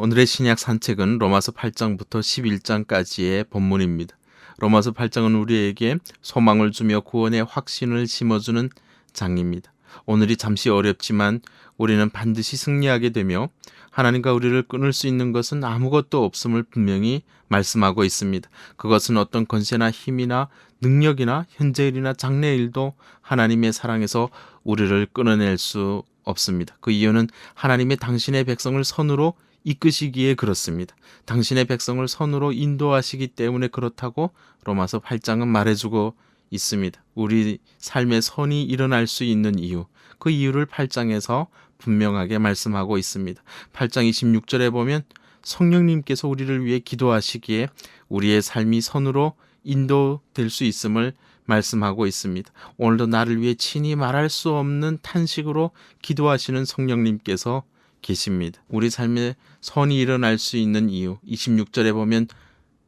오늘의 신약 산책은 로마서 8장부터 11장까지의 본문입니다. 로마서 8장은 우리에게 소망을 주며 구원의 확신을 심어주는 장입니다. 오늘이 잠시 어렵지만 우리는 반드시 승리하게 되며 하나님과 우리를 끊을 수 있는 것은 아무것도 없음을 분명히 말씀하고 있습니다. 그것은 어떤 권세나 힘이나 능력이나 현재일이나 장래일도 하나님의 사랑에서 우리를 끊어낼 수 없습니다. 그 이유는 하나님의 당신의 백성을 선으로 이끄시기에 그렇습니다. 당신의 백성을 선으로 인도하시기 때문에 그렇다고 로마서 8장은 말해주고 있습니다. 우리 삶에 선이 일어날 수 있는 이유, 그 이유를 8장에서 분명하게 말씀하고 있습니다. 8장 26절에 보면 성령님께서 우리를 위해 기도하시기에 우리의 삶이 선으로 인도될 수 있음을 말씀하고 있습니다. 오늘도 나를 위해 친히 말할 수 없는 탄식으로 기도하시는 성령님께서 계십니다. 우리 삶에 선이 일어날 수 있는 이유, 26절에 보면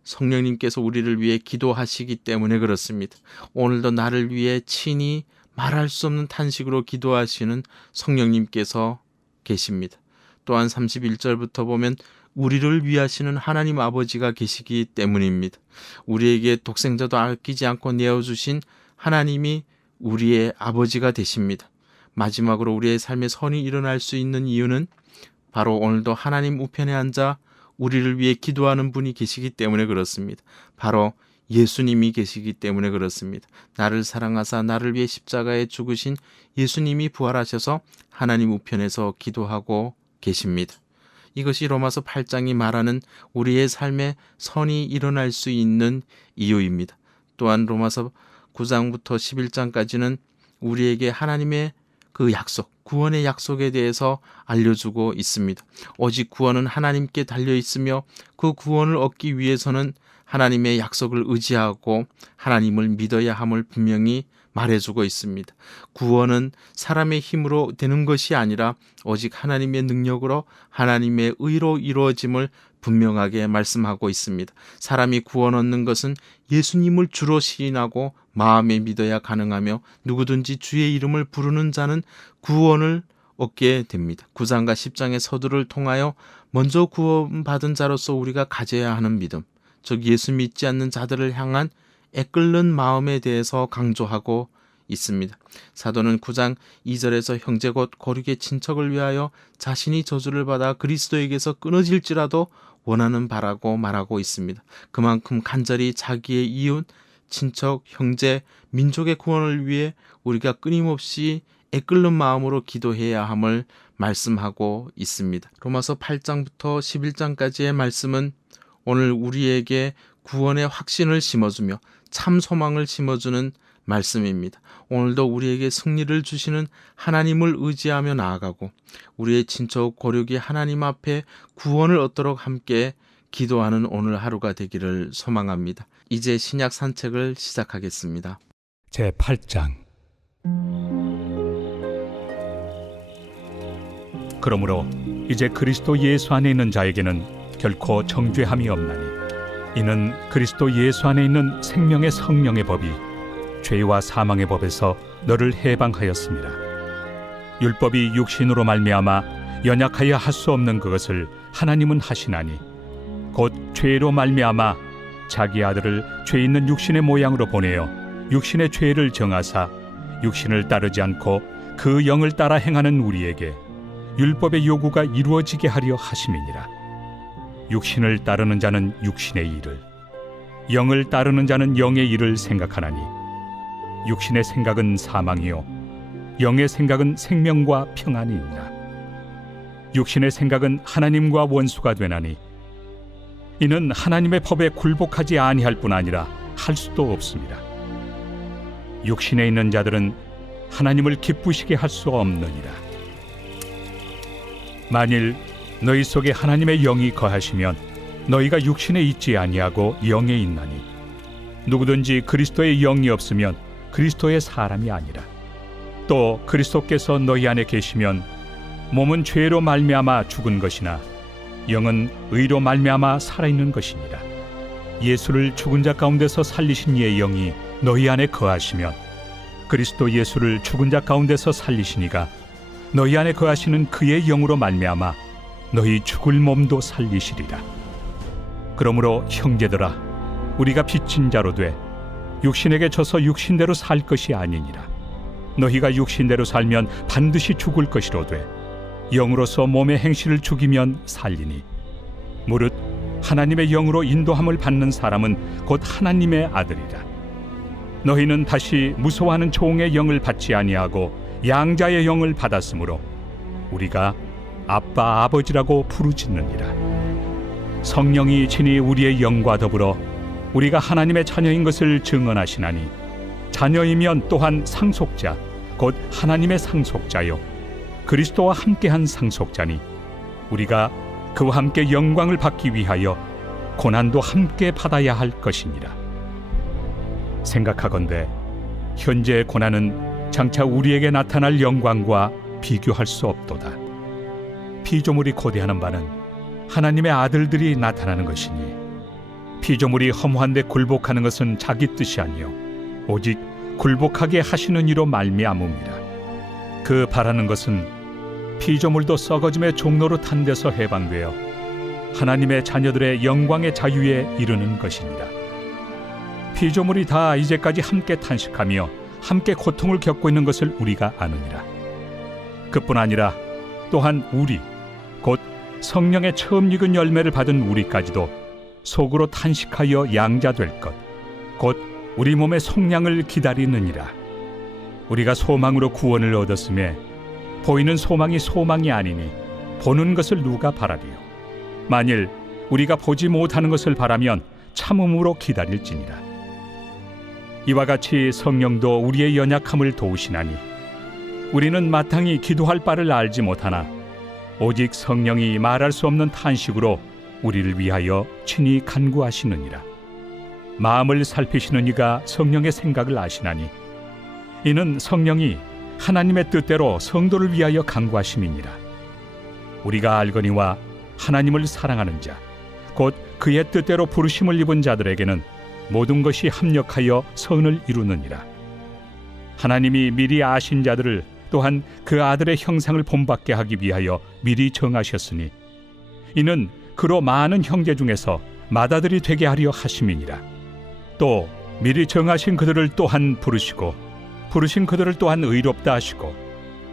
성령님께서 우리를 위해 기도하시기 때문에 그렇습니다. 오늘도 나를 위해 친히 말할 수 없는 탄식으로 기도하시는 성령님께서 계십니다. 또한 31절부터 보면 우리를 위하시는 하나님 아버지가 계시기 때문입니다. 우리에게 독생자도 아끼지 않고 내어주신 하나님이 우리의 아버지가 되십니다. 마지막으로 우리의 삶에 선이 일어날 수 있는 이유는 바로 오늘도 하나님 우편에 앉아 우리를 위해 기도하는 분이 계시기 때문에 그렇습니다. 바로 예수님이 계시기 때문에 그렇습니다. 나를 사랑하사 나를 위해 십자가에 죽으신 예수님이 부활하셔서 하나님 우편에서 기도하고 계십니다. 이것이 로마서 8장이 말하는 우리의 삶에 선이 일어날 수 있는 이유입니다. 또한 로마서 9장부터 11장까지는 우리에게 하나님의 그 약속, 구원의 약속에 대해서 알려주고 있습니다. 오직 구원은 하나님께 달려 있으며 그 구원을 얻기 위해서는 하나님의 약속을 의지하고 하나님을 믿어야 함을 분명히 말해주고 있습니다. 구원은 사람의 힘으로 되는 것이 아니라 오직 하나님의 능력으로 하나님의 의로 이루어짐을 분명하게 말씀하고 있습니다. 사람이 구원 얻는 것은 예수님을 주로 시인하고 마음에 믿어야 가능하며 누구든지 주의 이름을 부르는 자는 구원을 얻게 됩니다. 9장과 10장의 서두를 통하여 먼저 구원받은 자로서 우리가 가져야 하는 믿음, 즉 예수 믿지 않는 자들을 향한 애끓는 마음에 대해서 강조하고 있습니다. 사도는 9장 2절에서 형제 곧 거룩의 친척을 위하여 자신이 저주를 받아 그리스도에게서 끊어질지라도 원하는 바라고 말하고 있습니다. 그만큼 간절히 자기의 이웃, 친척, 형제, 민족의 구원을 위해 우리가 끊임없이 애끓는 마음으로 기도해야 함을 말씀하고 있습니다. 로마서 8장부터 11장까지의 말씀은 오늘 우리에게 구원의 확신을 심어주며 참 소망을 심어주는 말씀입니다. 오늘도 우리에게 승리를 주시는 하나님을 의지하며 나아가고 우리의 친척 고력이 하나님 앞에 구원을 얻도록 함께 기도하는 오늘 하루가 되기를 소망합니다. 이제 신약 산책을 시작하겠습니다. 제8장 그러므로 이제 그리스도 예수 안에 있는 자에게는 결코 정죄함이 없나니 이는 그리스도 예수 안에 있는 생명의 성령의 법이 죄와 사망의 법에서 너를 해방하였습니다. 율법이 육신으로 말미암아 연약하여 할 수 없는 그것을 하나님은 하시나니 곧 죄로 말미암아 자기 아들을 죄 있는 육신의 모양으로 보내어 육신의 죄를 정하사 육신을 따르지 않고 그 영을 따라 행하는 우리에게 율법의 요구가 이루어지게 하려 하심이니라. 육신을 따르는 자는 육신의 일을, 영을 따르는 자는 영의 일을 생각하나니 육신의 생각은 사망이요 영의 생각은 생명과 평안이니라. 육신의 생각은 하나님과 원수가 되나니 이는 하나님의 법에 굴복하지 아니할 뿐 아니라 할 수도 없습니다. 육신에 있는 자들은 하나님을 기쁘시게 할 수 없느니라. 만일 너희 속에 하나님의 영이 거하시면 너희가 육신에 있지 아니하고 영에 있나니 누구든지 그리스도의 영이 없으면 그리스도의 사람이 아니라. 또 그리스도께서 너희 안에 계시면 몸은 죄로 말미암아 죽은 것이나 영은 의로 말미암아 살아있는 것이니라. 예수를 죽은 자 가운데서 살리신 이의 영이 너희 안에 거하시면 그리스도 예수를 죽은 자 가운데서 살리시니가 너희 안에 거하시는 그의 영으로 말미암아 너희 죽을 몸도 살리시리라. 그러므로 형제들아, 우리가 빚진 자로 돼 육신에게 져서 육신대로 살 것이 아니니라. 너희가 육신대로 살면 반드시 죽을 것이로되 영으로서 몸의 행실을 죽이면 살리니 무릇 하나님의 영으로 인도함을 받는 사람은 곧 하나님의 아들이라. 너희는 다시 무서워하는 종의 영을 받지 아니하고 양자의 영을 받았으므로 우리가 아빠 아버지라고 부르짖느니라. 성령이 친히 우리의 영과 더불어 우리가 하나님의 자녀인 것을 증언하시나니 자녀이면 또한 상속자 곧 하나님의 상속자요 그리스도와 함께한 상속자니 우리가 그와 함께 영광을 받기 위하여 고난도 함께 받아야 할 것이니라. 생각하건대 현재의 고난은 장차 우리에게 나타날 영광과 비교할 수 없도다. 피조물이 고대하는 바는 하나님의 아들들이 나타나는 것이니 피조물이 허무한데 굴복하는 것은 자기 뜻이 아니요 오직 굴복하게 하시는 이로 말미암음이라. 그 바라는 것은 피조물도 썩어짐의 종로로 탄 데서 해방되어 하나님의 자녀들의 영광의 자유에 이르는 것이니라. 피조물이 다 이제까지 함께 탄식하며 함께 고통을 겪고 있는 것을 우리가 아느니라. 그뿐 아니라 또한 우리 곧 성령의 처음 익은 열매를 받은 우리까지도 속으로 탄식하여 양자될 것 곧 우리 몸의 속량을 기다리느니라. 우리가 소망으로 구원을 얻었음에 보이는 소망이 소망이 아니니 보는 것을 누가 바라리요. 만일 우리가 보지 못하는 것을 바라면 참음으로 기다릴지니라. 이와 같이 성령도 우리의 연약함을 도우시나니 우리는 마땅히 기도할 바를 알지 못하나 오직 성령이 말할 수 없는 탄식으로 우리를 위하여 친히 간구하시느니라. 마음을 살피시는 이가 성령의 생각을 아시나니 이는 성령이 하나님의 뜻대로 성도를 위하여 간구하심이니라. 우리가 알거니와 하나님을 사랑하는 자 곧 그의 뜻대로 부르심을 입은 자들에게는 모든 것이 합력하여 선을 이루느니라. 하나님이 미리 아신 자들을 또한 그 아들의 형상을 본받게 하기 위하여 미리 정하셨으니 이는 그로 많은 형제 중에서 맏아들이 되게 하려 하심이니라. 또 미리 정하신 그들을 또한 부르시고 부르신 그들을 또한 의롭다 하시고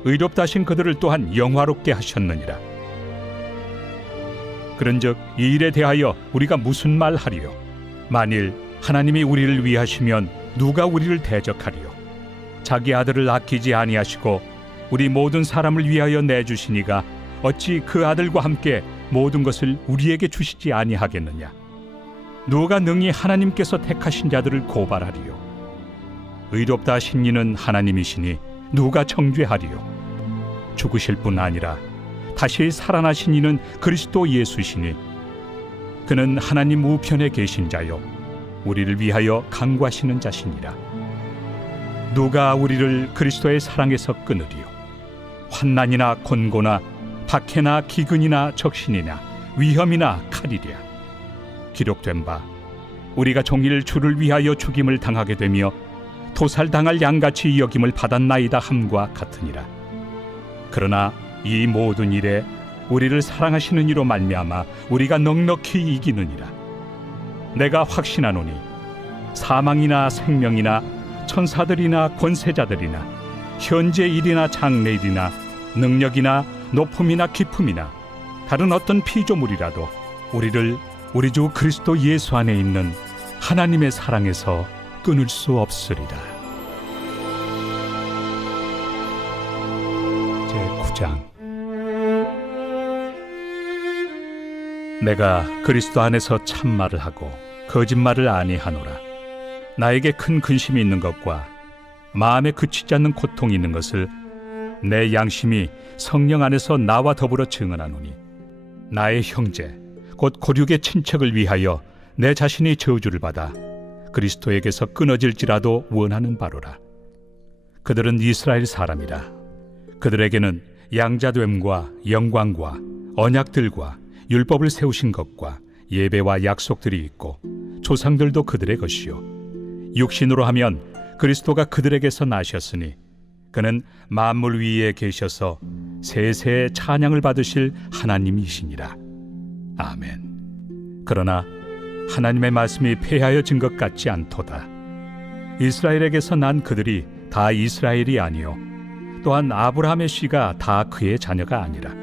의롭다 하신 그들을 또한 영화롭게 하셨느니라. 그런즉 이 일에 대하여 우리가 무슨 말 하리요? 만일 하나님이 우리를 위하시면 누가 우리를 대적하리요? 자기 아들을 아끼지 아니하시고 우리 모든 사람을 위하여 내주시니가 어찌 그 아들과 함께 모든 것을 우리에게 주시지 아니하겠느냐? 누가 능히 하나님께서 택하신 자들을 고발하리요? 의롭다 하신 이는 하나님이시니 누가 정죄하리요? 죽으실 뿐 아니라 다시 살아나신 이는 그리스도 예수시니 그는 하나님 우편에 계신 자요 우리를 위하여 간구하시는 자시니라. 누가 우리를 그리스도의 사랑에서 끊으리요? 환난이나 곤고나 박해나 기근이나 적신이나 위험이나 칼이랴. 기록된 바 우리가 종일 주를 위하여 죽임을 당하게 되며 도살당할 양같이 여김을 받았나이다 함과 같으니라. 그러나 이 모든 일에 우리를 사랑하시는 이로 말미암아 우리가 넉넉히 이기느니라. 내가 확신하노니 사망이나 생명이나 천사들이나 권세자들이나 현재 일이나 장래 일이나 능력이나 높음이나 깊음이나 다른 어떤 피조물이라도 우리를 우리 주 그리스도 예수 안에 있는 하나님의 사랑에서 끊을 수 없으리라. 제9장. 내가 그리스도 안에서 참말을 하고 거짓말을 아니하노라. 나에게 큰 근심이 있는 것과 마음에 그치지 않는 고통이 있는 것을 내 양심이 성령 안에서 나와 더불어 증언하노니 나의 형제 곧 고륙의 친척을 위하여 내 자신이 저주를 받아 그리스도에게서 끊어질지라도 원하는 바로라. 그들은 이스라엘 사람이라. 그들에게는 양자됨과 영광과 언약들과 율법을 세우신 것과 예배와 약속들이 있고 조상들도 그들의 것이요 육신으로 하면 그리스도가 그들에게서 나셨으니 그는 만물 위에 계셔서 세세의 찬양을 받으실 하나님이시니라. 아멘. 그러나 하나님의 말씀이 폐하여진 것 같지 않도다. 이스라엘에게서 난 그들이 다 이스라엘이 아니요 또한 아브라함의 씨가 다 그의 자녀가 아니라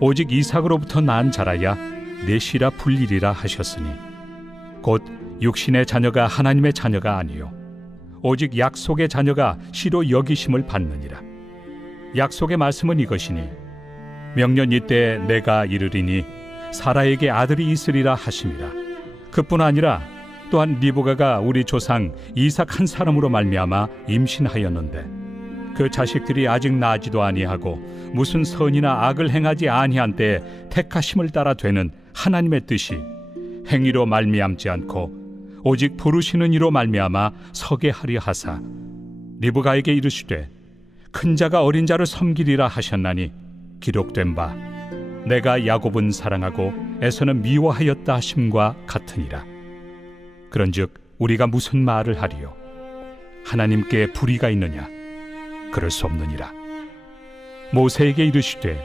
오직 이삭으로부터 난 자라야 내 씨라 불리리라 하셨으니 곧 육신의 자녀가 하나님의 자녀가 아니요 오직 약속의 자녀가 씨로 여기심을 받느니라. 약속의 말씀은 이것이니 명년 이때에 내가 이르리니 사라에게 아들이 있으리라 하심이라. 그뿐 아니라 또한 리브가가 우리 조상 이삭 한 사람으로 말미암아 임신하였는데 그 자식들이 아직 나지도 아니하고 무슨 선이나 악을 행하지 아니한 때에 택하심을 따라 되는 하나님의 뜻이 행위로 말미암지 않고 오직 부르시는 이로 말미암아 서게 하려 하사 리브가에게 이르시되 큰 자가 어린 자를 섬기리라 하셨나니 기록된 바 내가 야곱은 사랑하고 에서는 미워하였다 하심과 같으니라. 그런즉 우리가 무슨 말을 하리요? 하나님께 불의가 있느냐? 그럴 수 없느니라. 모세에게 이르시되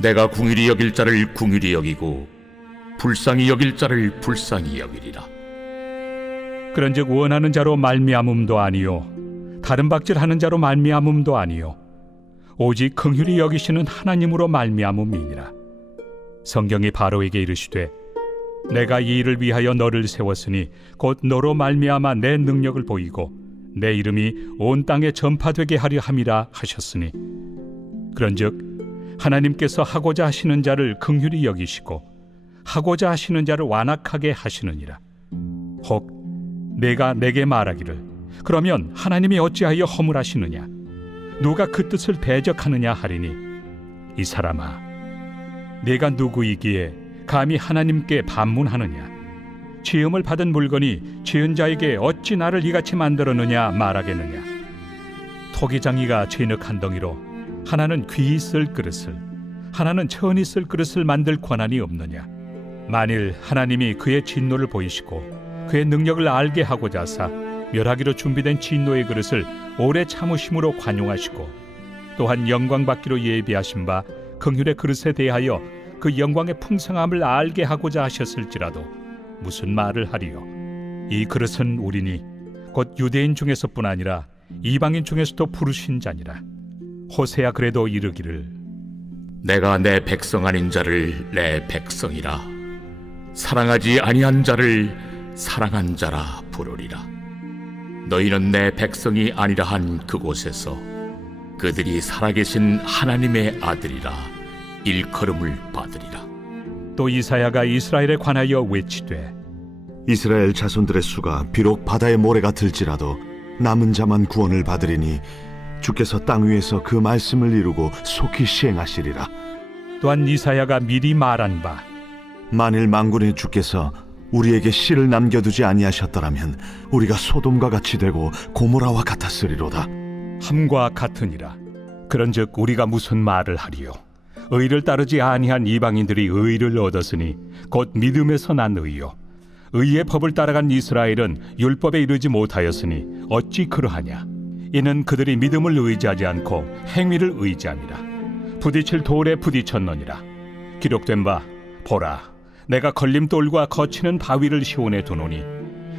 내가 궁일이 여길 자를 궁일이 여기고 불쌍히 여길 자를 불쌍히 여기리라. 그런즉 원하는 자로 말미암음도 아니요 다른 박질하는 자로 말미암음도 아니요 오직 긍휼히 여기시는 하나님으로 말미암음이니라. 성경이 바로에게 이르시되 내가 이 일을 위하여 너를 세웠으니 곧 너로 말미암아 내 능력을 보이고 내 이름이 온 땅에 전파되게 하려 함이라 하셨으니 그런즉 하나님께서 하고자 하시는 자를 긍휼히 여기시고 하고자 하시는 자를 완악하게 하시느니라. 혹 내가 내게 말하기를 그러면 하나님이 어찌하여 허물하시느냐 누가 그 뜻을 대적하느냐 하리니 이 사람아 내가 누구이기에 감히 하나님께 반문하느냐 지음을 받은 물건이 지은 자에게 어찌 나를 이같이 만들었느냐 말하겠느냐. 토기장이가 진흙 한 덩이로 하나는 귀히 쓸 그릇을 하나는 천히 쓸 그릇을 만들 권한이 없느냐. 만일 하나님이 그의 진노를 보이시고 그의 능력을 알게 하고자 하사 멸하기로 준비된 진노의 그릇을 오래 참으심으로 관용하시고 또한 영광 받기로 예비하신 바 긍휼의 그릇에 대하여 그 영광의 풍성함을 알게 하고자 하셨을지라도 무슨 말을 하리요? 이 그릇은 우리니 곧 유대인 중에서뿐 아니라 이방인 중에서도 부르신 자니라. 호세야 그래도 이르기를 내가 내 백성 아닌 자를 내 백성이라 사랑하지 아니한 자를 사랑한 자라 부르리라. 너희는 내 백성이 아니라 한 그곳에서 그들이 살아계신 하나님의 아들이라 일컬음을 받으리라. 또 이사야가 이스라엘에 관하여 외치되 이스라엘 자손들의 수가 비록 바다의 모래가 들지라도 남은 자만 구원을 받으리니 주께서 땅 위에서 그 말씀을 이루고 속히 시행하시리라. 또한 이사야가 미리 말한 바 만일 만군의 주께서 우리에게 씨를 남겨두지 아니하셨더라면 우리가 소돔과 같이 되고 고모라와 같았으리로다. 함과 같으니라. 그런즉 우리가 무슨 말을 하리요? 의를 따르지 아니한 이방인들이 의를 얻었으니 곧 믿음에서 난 의요 의의 법을 따라간 이스라엘은 율법에 이르지 못하였으니 어찌 그러하냐. 이는 그들이 믿음을 의지하지 않고 행위를 의지함이라. 부딪힐 돌에 부딪혔느니라. 기록된 바 보라 내가 걸림돌과 거치는 바위를 시온에 두노니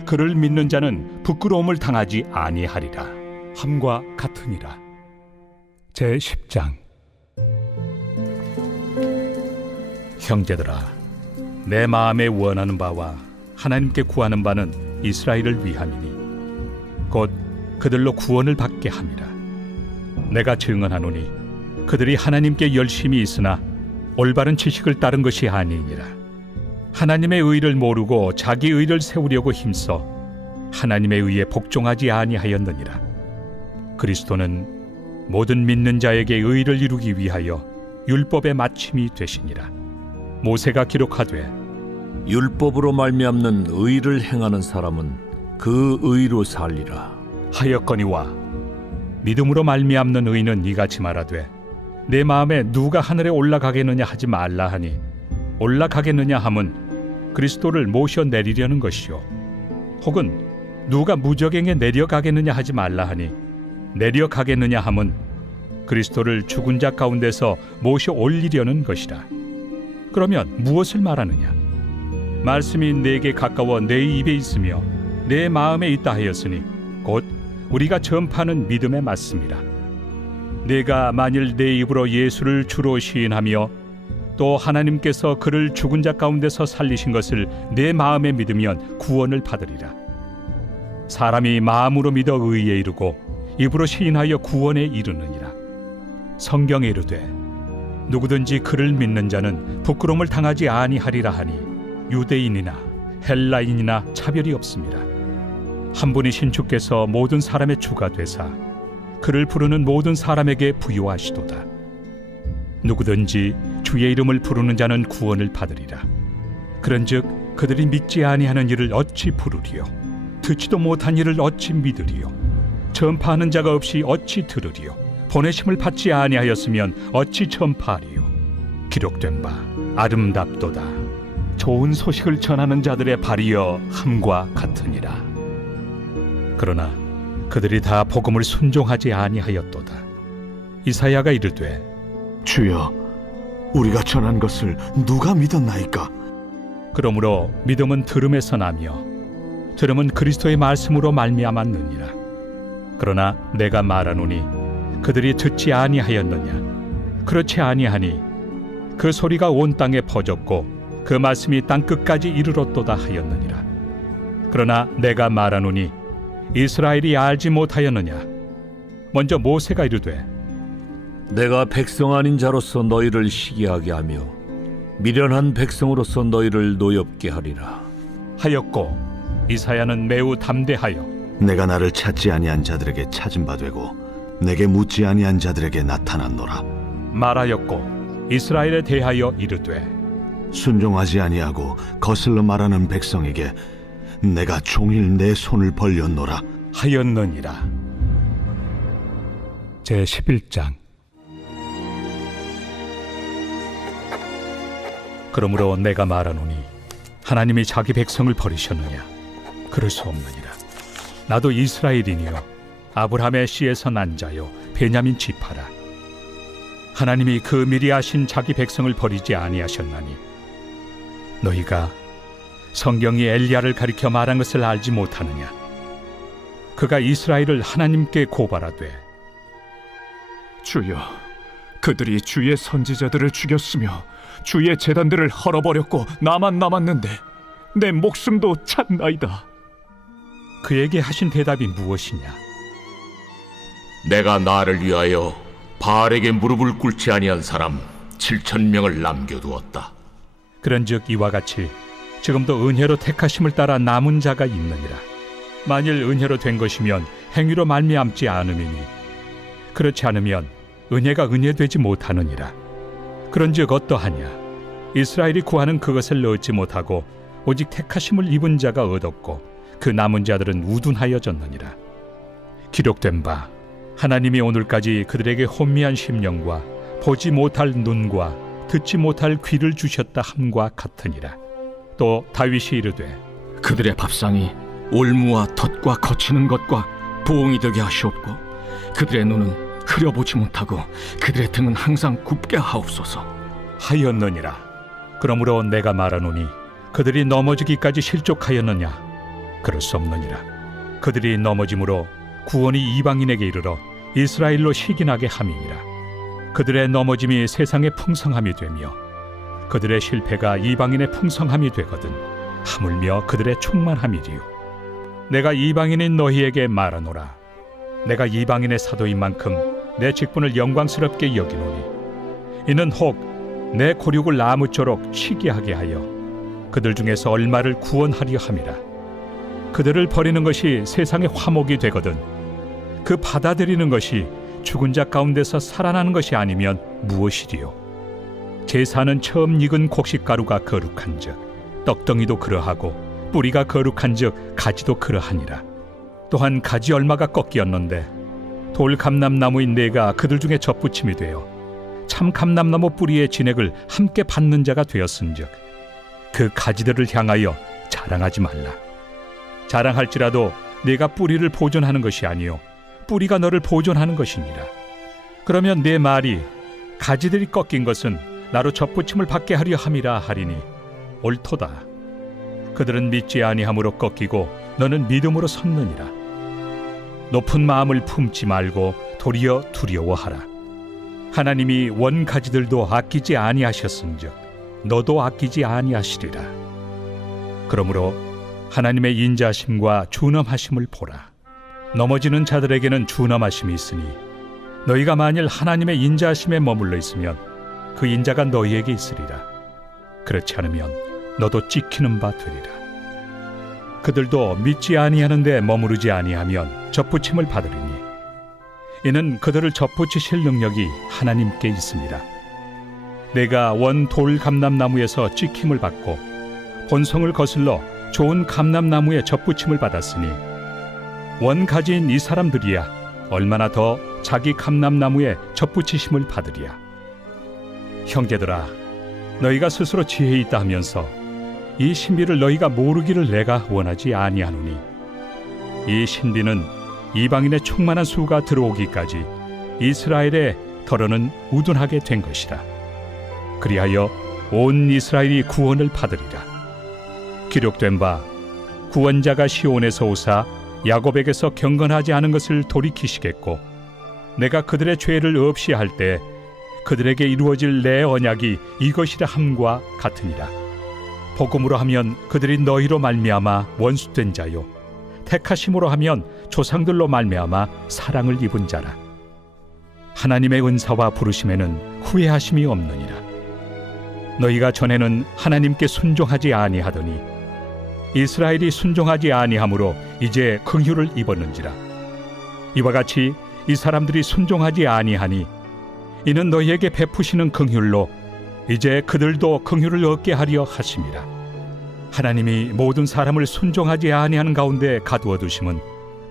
그를 믿는 자는 부끄러움을 당하지 아니하리라. 함과 같으니라. 제10장. 형제들아 내 마음에 원하는 바와 하나님께 구하는 바는 이스라엘을 위함이니 곧 그들로 구원을 받게 함이라. 내가 증언하노니 그들이 하나님께 열심히 있으나 올바른 지식을 따른 것이 아니니라. 하나님의 의를 모르고 자기 의를 세우려고 힘써 하나님의 의에 복종하지 아니하였느니라. 그리스도는 모든 믿는 자에게 의를 이루기 위하여 율법의 마침이 되시니라. 모세가 기록하되 율법으로 말미암는 의를 행하는 사람은 그 의로 살리라 하였거니와 믿음으로 말미암는 의는 이같이 말하되 내 마음에 누가 하늘에 올라가겠느냐 하지 말라 하니 올라가겠느냐 함은 그리스도를 모셔 내리려는 것이요 혹은 누가 무저갱에 내려가겠느냐 하지 말라 하니 내려가겠느냐 함은 그리스도를 죽은 자 가운데서 모셔 올리려는 것이라. 그러면 무엇을 말하느냐? 말씀이 내게 가까워 내 입에 있으며 내 마음에 있다 하였으니 곧 우리가 전파하는 믿음의 말씀이라. 내가 만일 내 입으로 예수를 주로 시인하며 또 하나님께서 그를 죽은 자 가운데서 살리신 것을 내 마음에 믿으면 구원을 받으리라. 사람이 마음으로 믿어 의에 이르고 입으로 시인하여 구원에 이르느니라. 성경에 이르되 누구든지 그를 믿는 자는 부끄러움을 당하지 아니하리라 하니 유대인이나 헬라인이나 차별이 없습니다. 한 분이신 주께서 모든 사람의 주가 되사 그를 부르는 모든 사람에게 부요하시도다. 누구든지 주의 이름을 부르는 자는 구원을 받으리라. 그런즉 그들이 믿지 아니하는 이를 어찌 부르리요? 듣지도 못한 이를 어찌 믿으리요? 전파하는 자가 없이 어찌 들으리요? 보내심을 받지 아니하였으면 어찌 전파하리요? 기록된 바 아름답도다. 좋은 소식을 전하는 자들의 발이여 함과 같으니라. 그러나 그들이 다 복음을 순종하지 아니하였도다. 이사야가 이르되 주여, 우리가 전한 것을 누가 믿었나이까? 그러므로 믿음은 들음에서 나며 들음은 그리스도의 말씀으로 말미암았느니라. 그러나 내가 말하노니 그들이 듣지 아니하였느냐? 그렇지 아니하니 그 소리가 온 땅에 퍼졌고 그 말씀이 땅 끝까지 이르렀도다 하였느니라. 그러나 내가 말하노니 이스라엘이 알지 못하였느냐? 먼저 모세가 이르되 내가 백성 아닌 자로서 너희를 시기하게 하며 미련한 백성으로서 너희를 노엽게 하리라 하였고, 이사야는 매우 담대하여 내가 나를 찾지 아니한 자들에게 찾은 바 되고 내게 묻지 아니한 자들에게 나타났노라. 말하였고, 이스라엘에 대하여 이르되 순종하지 아니하고 거슬러 말하는 백성에게 내가 종일 내 손을 벌렸노라. 하였느니라. 제11장. 그러므로 내가 말하노니 하나님이 자기 백성을 버리셨느냐? 그럴 수 없느니라. 나도 이스라엘이니요 아브라함의 씨에서 난 자요 베냐민 지파라. 하나님이 그 미리 아신 자기 백성을 버리지 아니하셨나니 너희가 성경이 엘리야를 가리켜 말한 것을 알지 못하느냐? 그가 이스라엘을 하나님께 고발하되 주여, 그들이 주의 선지자들을 죽였으며 주의 제단들을 헐어버렸고 나만 남았는데 내 목숨도 찼나이다. 그에게 하신 대답이 무엇이냐? 내가 나를 위하여 바알에게 무릎을 꿇지 아니한 사람 7,000명을 남겨두었다. 그런즉 이와 같이 지금도 은혜로 택하심을 따라 남은 자가 있느니라. 만일 은혜로 된 것이면 행위로 말미암지 않음이니 그렇지 않으면 은혜가 은혜되지 못하느니라. 그런즉 어떠하냐? 이스라엘이 구하는 그것을 얻지 못하고 오직 택하심을 입은 자가 얻었고 그 남은 자들은 우둔하여졌느니라. 기록된 바 하나님이 오늘까지 그들에게 혼미한 심령과 보지 못할 눈과 듣지 못할 귀를 주셨다 함과 같으니라. 또 다윗이 이르되 그들의 밥상이 올무와 덫과 거치는 것과 부엉이 되게 하시옵고 그들의 눈은 흐려보지 못하고 그들의 등은 항상 굽게 하옵소서 하였느니라. 그러므로 내가 말하노니 그들이 넘어지기까지 실족하였느냐? 그럴 수 없느니라. 그들이 넘어짐으로 구원이 이방인에게 이르러 이스라엘로 시기나게 함이니라. 그들의 넘어짐이 세상의 풍성함이 되며 그들의 실패가 이방인의 풍성함이 되거든 하물며 그들의 충만함이리요. 내가 이방인인 너희에게 말하노라. 내가 이방인의 사도인 만큼 내 직분을 영광스럽게 여기노니 이는 혹 내 고륙을 나무쪼록 시기하게 하여 그들 중에서 얼마를 구원하려 함이라. 그들을 버리는 것이 세상의 화목이 되거든 그 받아들이는 것이 죽은 자 가운데서 살아나는 것이 아니면 무엇이리요? 제사는 처음 익은 곡식가루가 거룩한즉 떡덩이도 그러하고 뿌리가 거룩한즉 가지도 그러하니라. 또한 가지 얼마가 꺾이었는데 돌 감람나무인 내가 그들 중에 접붙임이 되어 참 감람나무 뿌리의 진액을 함께 받는 자가 되었은즉 그 가지들을 향하여 자랑하지 말라. 자랑할지라도 내가 뿌리를 보존하는 것이 아니요 뿌리가 너를 보존하는 것이니라. 그러면 내 말이 가지들이 꺾인 것은 나로 접붙임을 받게 하려 함이라 하리니 옳도다. 그들은 믿지 아니함으로 꺾이고 너는 믿음으로 섰느니라. 높은 마음을 품지 말고 도리어 두려워하라. 하나님이 원 가지들도 아끼지 아니하셨은즉 너도 아끼지 아니하시리라. 그러므로 하나님의 인자하심과 준엄하심을 보라. 넘어지는 자들에게는 준엄하심이 있으니 너희가 만일 하나님의 인자하심에 머물러 있으면 그 인자가 너희에게 있으리라. 그렇지 않으면 너도 찍히는 바 되리라. 그들도 믿지 아니하는데 머무르지 아니하면 접붙임을 받으리니 이는 그들을 접붙이실 능력이 하나님께 있습니다. 내가 원 돌 감람나무에서 찍힘을 받고 본성을 거슬러 좋은 감람나무에 접붙임을 받았으니 원 가지인 이 사람들이야 얼마나 더 자기 감람나무에 접붙이심을 받으리야. 형제들아, 너희가 스스로 지혜 있다 하면서 이 신비를 너희가 모르기를 내가 원하지 아니하노니 이 신비는 이방인의 충만한 수가 들어오기까지 이스라엘의 덜어는 우둔하게 된 것이라. 그리하여 온 이스라엘이 구원을 받으리라. 기록된 바 구원자가 시온에서 오사 야곱에게서 경건하지 않은 것을 돌이키시겠고 내가 그들의 죄를 없이 할 때 그들에게 이루어질 내 언약이 이것이라 함과 같으니라. 복음으로 하면 그들이 너희로 말미암아 원수된 자요 택하심으로 하면 조상들로 말미암아 사랑을 입은 자라. 하나님의 은사와 부르심에는 후회하심이 없느니라. 너희가 전에는 하나님께 순종하지 아니하더니 이스라엘이 순종하지 아니하므로 이제 긍휼을 입었는지라. 이와 같이 이 사람들이 순종하지 아니하니 이는 너희에게 베푸시는 긍휼로 이제 그들도 긍휼을 얻게 하려 하심이라. 하나님이 모든 사람을 순종하지 아니하는 가운데 가두어 두심은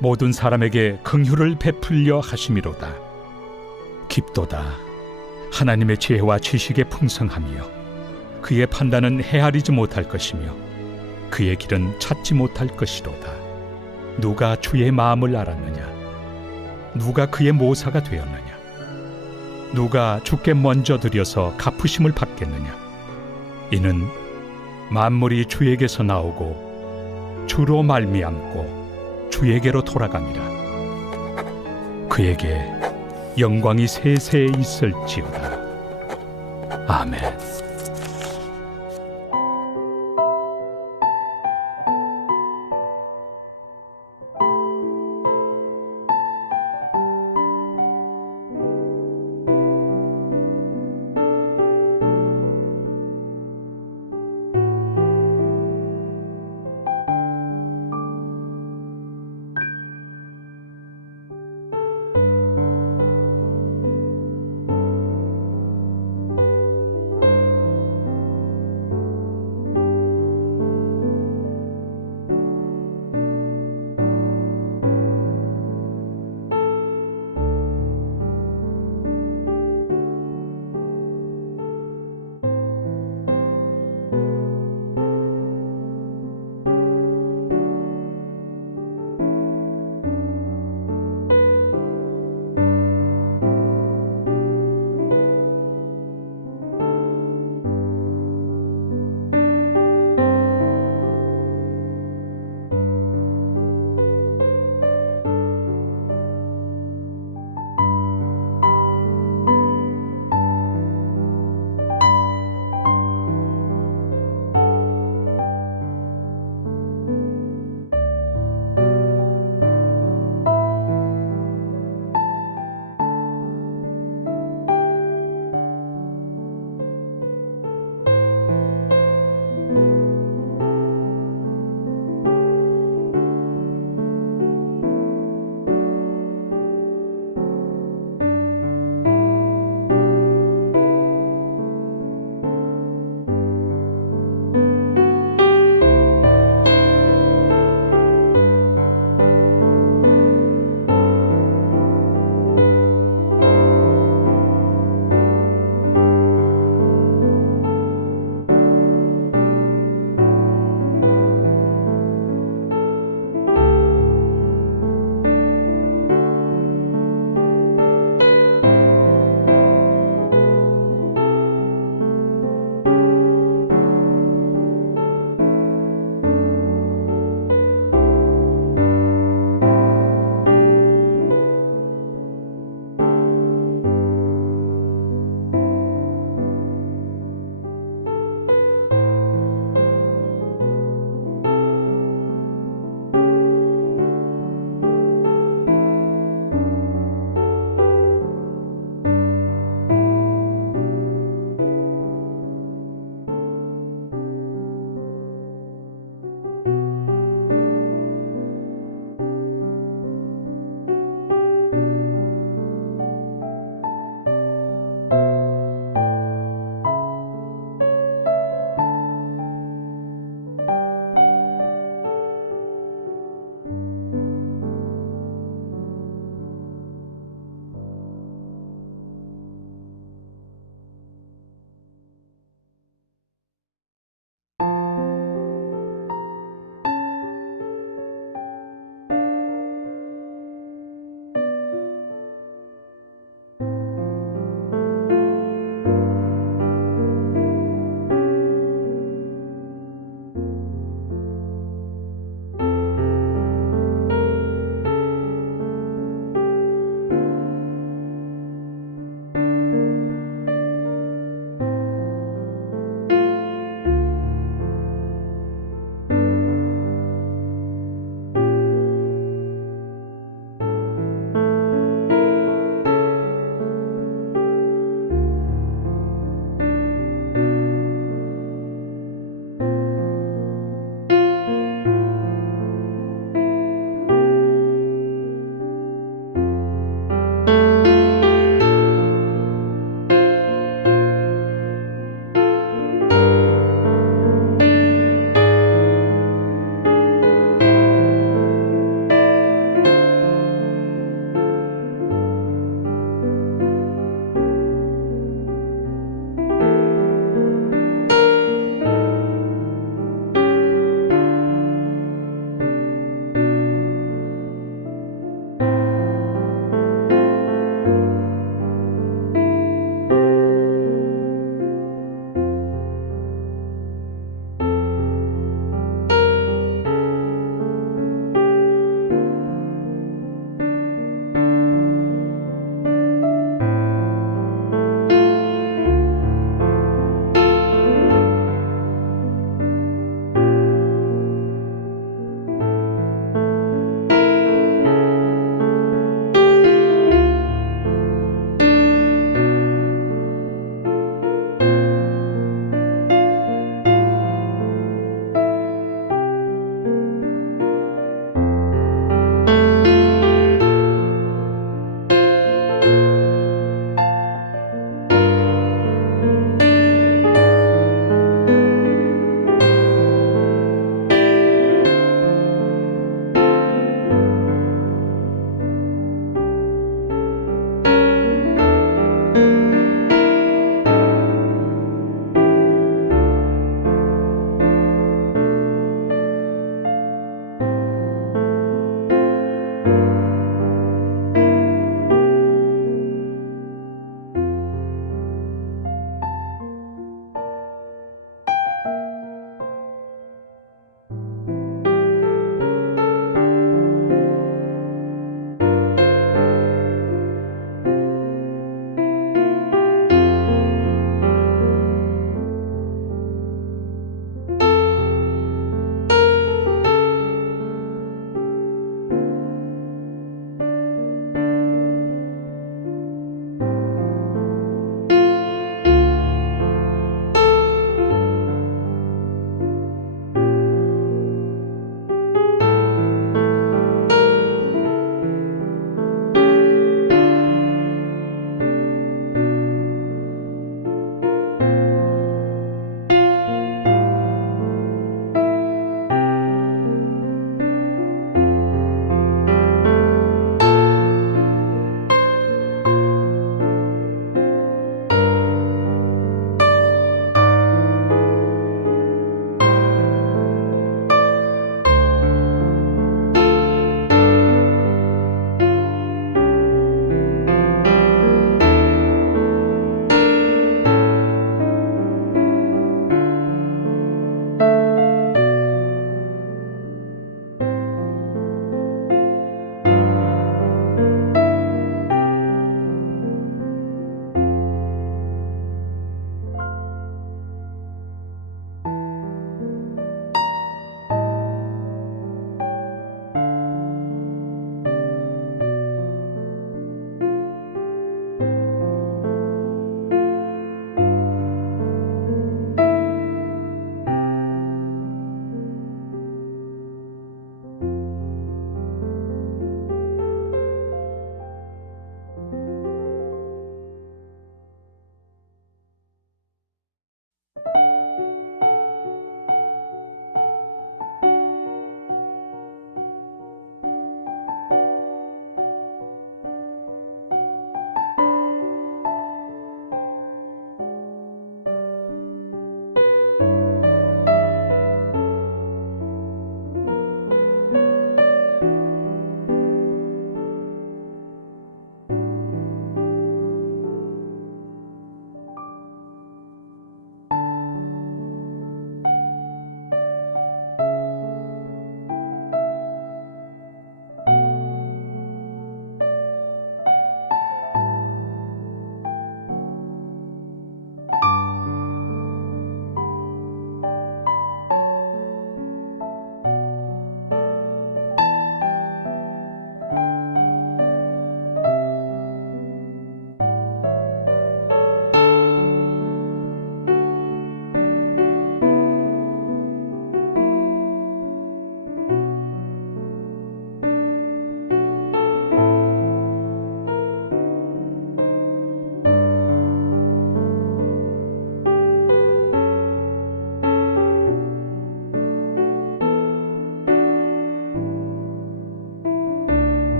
모든 사람에게 긍휼을 베풀려 하심이로다. 깊도다. 하나님의 지혜와 지식의 풍성함이여 그의 판단은 헤아리지 못할 것이며 그의 길은 찾지 못할 것이로다. 누가 주의 마음을 알았느냐? 누가 그의 모사가 되었느냐? 누가 주께 먼저 드려서 갚으심을 받겠느냐? 이는 만물이 주에게서 나오고 주로 말미암고 주에게로 돌아갑니다. 그에게 영광이 세세에 있을지어다. 아멘.